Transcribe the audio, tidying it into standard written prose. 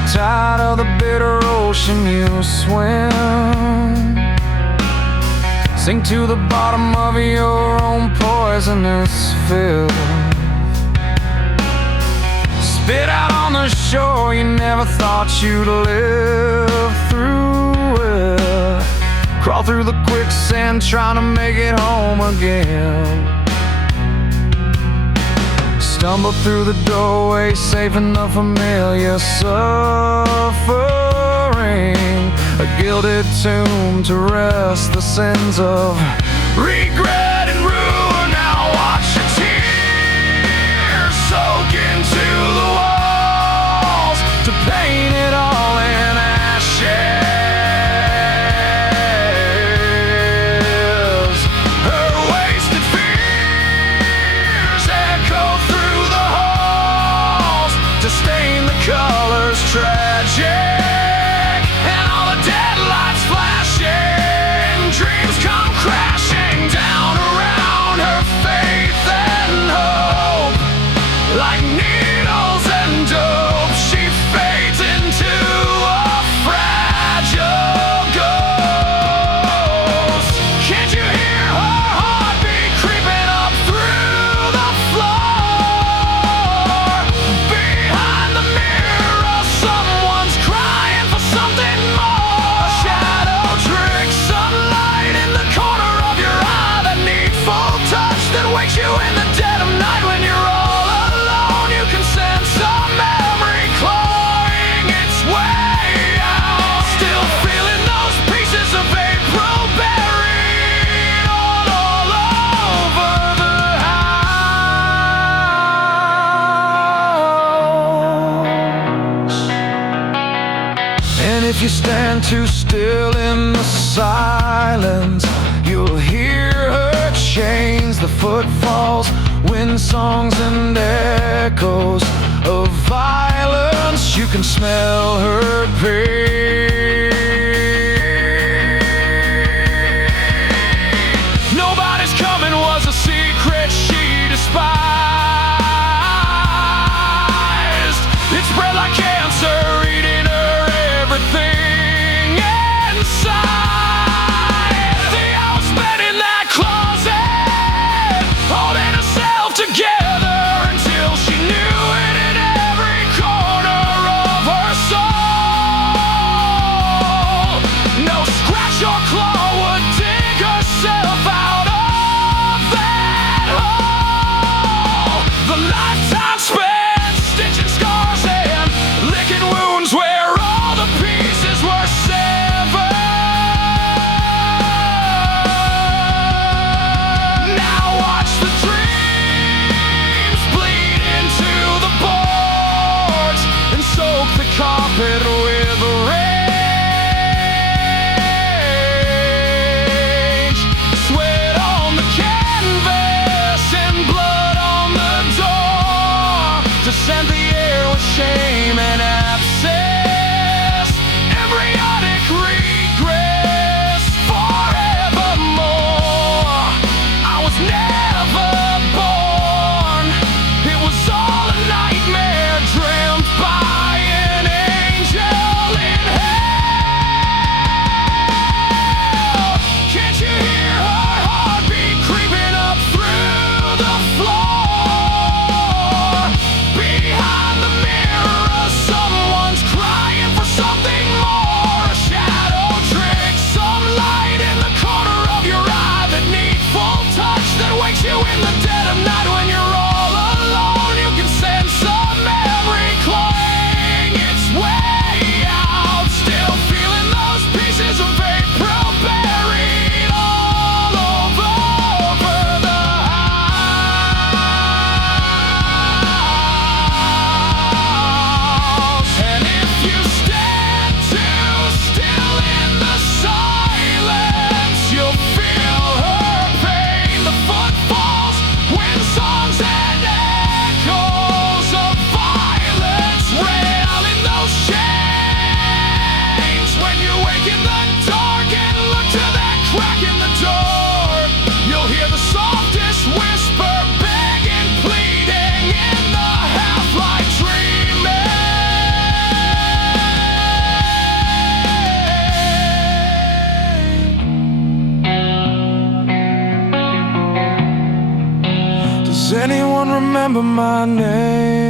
riptide of the bitter ocean you swim. Sink to the bottom of your own poisonous filth. Spit out on the shore you never thought you'd live through it. Crawl through the quicksand trying to make it home again. Stumble through the doorway safe in the familiar suffering. A gilded tomb to rest the sins of regret and ruin. Now watch your tears soak into the walls to paint it all in ashes. Her wasted fears echo through the halls to stain the colors tragic. Dreams come crashing down around her faith and hope. Like needles and dope, she fades into a fragile ghost. Can't you hear her heartbeat creeping up through the floor? Behind the mirror, someone's crying for something more. A shadow tricks that wakes you in the dead of night when you're all alone. You can sense a memory clawing its way out. Still feeling those pieces of April buried all over the house. And if you stand too still in the silence, you'll hear her chains, the footfalls, wind songs and echoes of violence. You can smell her pain. Nobody's coming was a secret she despised. It spread like cancer, eating her everything inside. Together until she knew it in every corner of her soul. anyone remember my name?